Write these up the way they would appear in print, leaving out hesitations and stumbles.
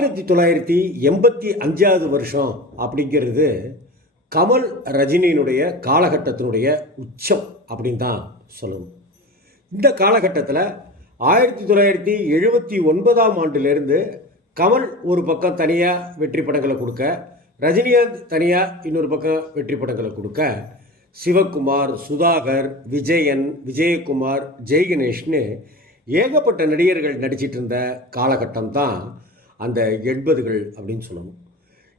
1985 வருஷம் அப்படிங்கிறது கமல் ரஜினியினுடைய காலகட்டத்தினுடைய உச்சம் அப்படின்னு தான் சொல்லணும். இந்த காலகட்டத்தில் 1979ஆம் ஆண்டிலிருந்து கமல் ஒரு பக்கம் தனியாக வெற்றி படங்களை கொடுக்க, ரஜினிகாந்த் தனியாக இன்னொரு பக்கம் வெற்றி படங்களை கொடுக்க, சிவகுமார், சுதாகர், விஜயன், விஜயகுமார், ஜெய்கணேஷ்னு ஏகப்பட்ட நடிகர்கள் நடிச்சிட்டு இருந்த காலகட்டம் தான் அந்த 80கள் அப்படின்னு சொல்லணும்.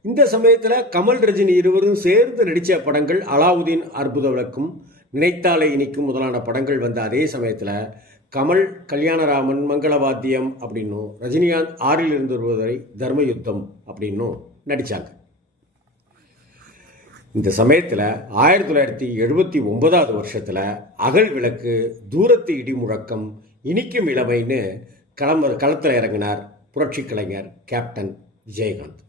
இந்த சமயத்தில் கமல் ரஜினி இருவரும் சேர்ந்து நடித்த படங்கள் அலாவுதீன் அற்புத விளக்கும், நினைத்தாலே இனிக்கும் முதலான படங்கள் வந்த அதே சமயத்தில் கமல் கல்யாணராமன், மங்களவாத்தியம் அப்படின்னும், ரஜினிகாந்த் ஆறில் இருந்து வருவதை தர்மயுத்தம் அப்படின்னும் நடித்தாங்க. இந்த சமயத்தில் 1979 வருஷத்தில் அகல் விளக்கு, தூரத்து இடி முழக்கம், இனிக்கும் இளமைன்னு களத்தில் இறங்கினார் புரட்சி கலைஞர் கேப்டன் விஜயகாந்த்.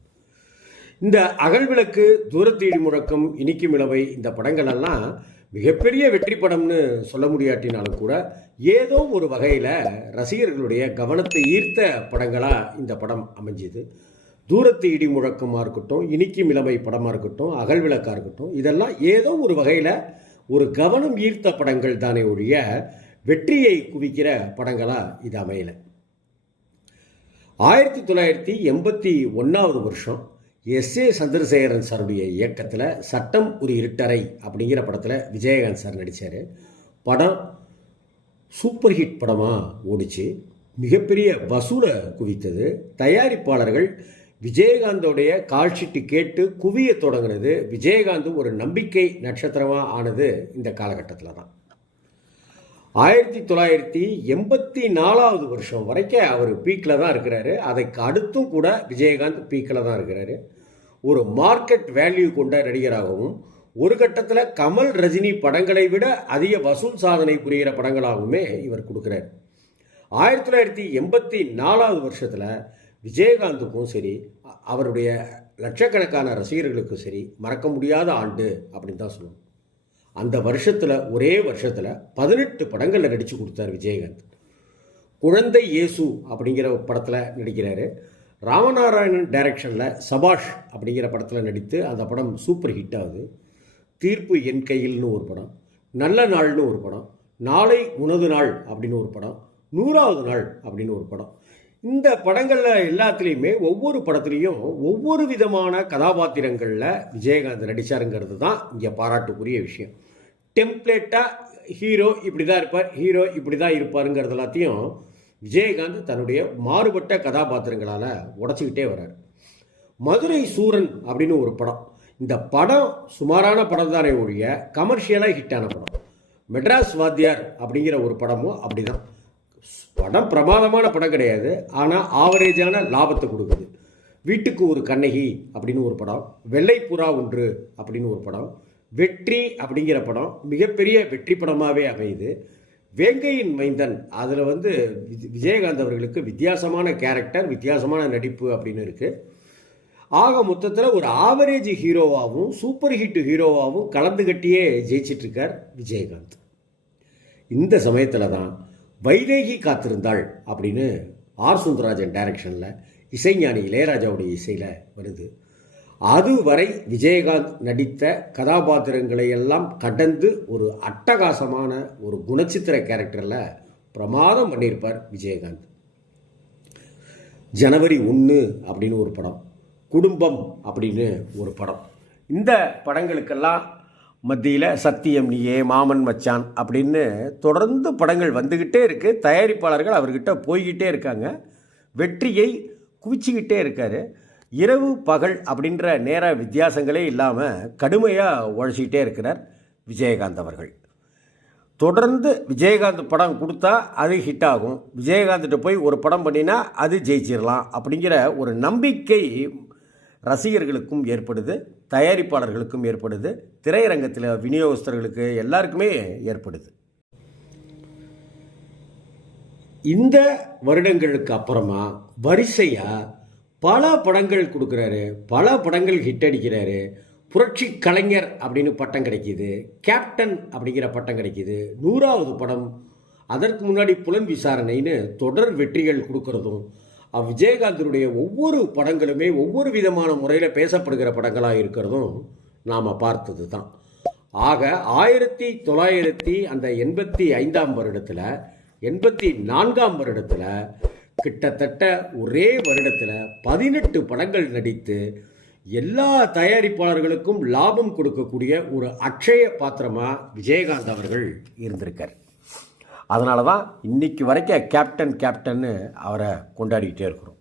இந்த அகல் விளக்கு, தூரத்து இடி முழக்கம், இனிக்கும் இளமை இந்த படங்களெல்லாம் மிகப்பெரிய வெற்றி படம்னு சொல்ல முடியாட்டினாலும் கூட ஏதோ ஒரு வகையில் ரசிகர்களுடைய கவனத்தை ஈர்த்த படங்களாக இந்த படம் அமைஞ்சுது. தூரத்து இடி முழக்கமாக இருக்கட்டும், இனிக்கும் இளமை படமாக இருக்கட்டும், அகல் விளக்காக இருக்கட்டும், இதெல்லாம் ஏதோ ஒரு வகையில் ஒரு கவனம் ஈர்த்த படங்கள் தானே ஒழிய வெற்றியை குவிக்கிற படங்களாக இது அமையலை. 1981 வருஷம் எஸ்.ஏ. சந்திரசேகரன் சாருடைய இயக்கத்தில் சட்டம் ஒரு இருட்டறை அப்படிங்கிற படத்தில் விஜயகாந்த் சார் நடித்தார். படம் சூப்பர் ஹிட் படமாக ஓடிச்சு, மிகப்பெரிய வசூலை குவித்தது. தயாரிப்பாளர்கள் விஜயகாந்தோடைய கால்ஷீட்டு கேட்டு குவிய தொடங்கினது. விஜயகாந்தும் ஒரு நம்பிக்கை நட்சத்திரமாக ஆனது இந்த காலகட்டத்தில் தான். 1984 வருஷம் வரைக்கும் அவர் பீக்கில் தான் இருக்கிறாரு. அதுக்கு அடுத்தும் கூட விஜயகாந்த் பீக்கில் தான் இருக்கிறாரு. ஒரு மார்க்கெட் வேல்யூ கொண்ட நடிகராகவும், ஒரு கட்டத்தில் கமல் ரஜினி படங்களை விட அதிக வசூல் சாதனை புரிகிற படங்களாகவுமே இவர் கொடுக்குறாரு. 1984 வருஷத்தில் விஜயகாந்துக்கும் சரி, அவருடைய லட்சக்கணக்கான ரசிகர்களுக்கும் சரி, மறக்க முடியாத ஆண்டு அப்படின்னு தான் சொல்லணும். அந்த வருஷத்தில், ஒரே வருஷத்தில் 18 படங்களில் நடித்து கொடுத்தார் விஜயகாந்த். குழந்தை இயேசு அப்படிங்கிற படத்தில் நடிக்கிறாரு. ராமநாராயணன் டைரக்ஷனில் சபாஷ் அப்படிங்கிற படத்தில் நடித்து அந்த படம் சூப்பர் ஹிட் ஆகுது. தீர்ப்பு என் கையில்னு ஒரு படம், நல்ல நாள்னு ஒரு படம், நாளை உனது நாள் அப்படின்னு ஒரு படம், 100வது நாள் அப்படின்னு ஒரு படம். இந்த படங்களில் எல்லாத்துலேயுமே ஒவ்வொரு படத்துலேயும் ஒவ்வொரு விதமான கதாபாத்திரங்களில் விஜயகாந்த் நடித்தாருங்கிறது தான் இங்கே பாராட்டுக்குரிய விஷயம். டெம்ப்ளேட்டாக ஹீரோ இப்படி தான் இருப்பார், ஹீரோ இப்படி தான் இருப்பாருங்கிறது எல்லாத்தையும் விஜயகாந்த் தன்னுடைய மாறுபட்ட கதாபாத்திரங்களால் உடச்சிக்கிட்டே வர்றார். மதுரை சூரன் அப்படின்னு ஒரு படம். இந்த படம் சுமாரான படம் தானே ஒழிய கமர்ஷியலாக ஹிட்டான படம். மெட்ராஸ் வாத்தியார் அப்படிங்கிற ஒரு படமும் அப்படி தான். படம் பிரமாதமான படம் கிடையாது, ஆனால் ஆவரேஜான லாபத்தை கொடுக்குது. வீட்டுக்கு ஒரு கண்ணகி அப்படின்னு ஒரு படம், வெள்ளைப்புறா ஒன்று அப்படின்னு ஒரு படம், வெற்றி அப்படிங்கிற படம் மிகப்பெரிய வெற்றி படமாகவே அமையுது. வேங்கையின் மைந்தன், அதில் விஜயகாந்த் அவர்களுக்கு வித்தியாசமான கேரக்டர், வித்தியாசமான நடிப்பு அப்படின்னு இருக்குது. ஆக மொத்தத்தில் ஒரு ஆவரேஜ் ஹீரோவாகவும் சூப்பர் ஹிட் ஹீரோவாகவும் கலந்து கட்டியே ஜெயிச்சிட்ருக்கார் விஜயகாந்த். இந்த சமயத்தில் தான் வைதேகி காத்திருந்தாள் அப்படின்னு ஆர் சுந்தரராஜன் டைரக்ஷனில் இசைஞானி இளையராஜாவுடைய இசையில் வருது. அதுவரை விஜயகாந்த் நடித்த கதாபாத்திரங்களை எல்லாம் கடந்து ஒரு அட்டகாசமான ஒரு குணச்சித்திர கேரக்டரில் பிரமாதம் பண்ணியிருப்பார் விஜயகாந்த். ஜனவரி 1 அப்படின்னு ஒரு படம், குடும்பம் அப்படின்னு ஒரு படம். இந்த படங்களுக்கெல்லாம் மத்தியில் சத்தியம் நீயே, மாமன் மச்சான் அப்படின்னு தொடர்ந்து படங்கள் வந்துக்கிட்டே இருக்குது. தயாரிப்பாளர்கள் அவர்கிட்ட போய்கிட்டே இருக்காங்க, வெற்றியை குவிச்சிக்கிட்டே இருக்கார். இரவு பகல் அப்படின்ற நேர வித்தியாசங்களே இல்லாமல் கடுமையாக உழைச்சிக்கிட்டே இருக்கிறார் விஜயகாந்த் அவர்கள். தொடர்ந்து விஜயகாந்த் படம் கொடுத்தா அது ஹிட் ஆகும், விஜயகாந்த்கிட்ட போய் ஒரு படம் பண்ணினா அது ஜெயிச்சிடலாம் அப்படிங்கிற ஒரு நம்பிக்கை ரசிகர்களுக்கும் ஏற்படுது, தயாரிப்பாளர்களுக்கும் ஏற்படுது, திரையரங்கத்தில் விநியோகஸ்தர்களுக்கு எல்லாருக்குமே ஏற்படுது. இந்த வருடங்களுக்கு அப்புறமா வரிசையாக பல படங்கள் கொடுக்குறாரு, பல படங்கள் ஹிட் அடிக்கிறாரு. புரட்சி கலைஞர் அப்படின்னு பட்டம் கிடைக்கிது, கேப்டன் அப்படிங்கிற பட்டம் கிடைக்கிது, 100வது படம், அதற்கு முன்னாடி புலன் விசாரணைன்னு தொடர் வெற்றிகள் கொடுக்கறதும், விஜயகாந்தனுடைய ஒவ்வொரு படங்களுமே ஒவ்வொரு விதமான முறையில் பேசப்படுகிற படங்களாக இருக்கிறதும் நாம் பார்த்தது தான். ஆக 1985 வருடத்தில் 84 வருடத்தில் கிட்டத்தட்ட ஒரே வருடத்தில் 18 படங்கள் நடித்து எல்லா தயாரிப்பாளர்களுக்கும் லாபம் கொடுக்கக்கூடிய ஒரு அட்சய பாத்திரமாக விஜயகாந்த் அவர்கள் இருந்திருக்கார். அதனால தான் இன்னைக்கு வரைக்கும் கேப்டன்னு அவரை கொண்டாடிக்கிட்டே இருக்கிறோம்.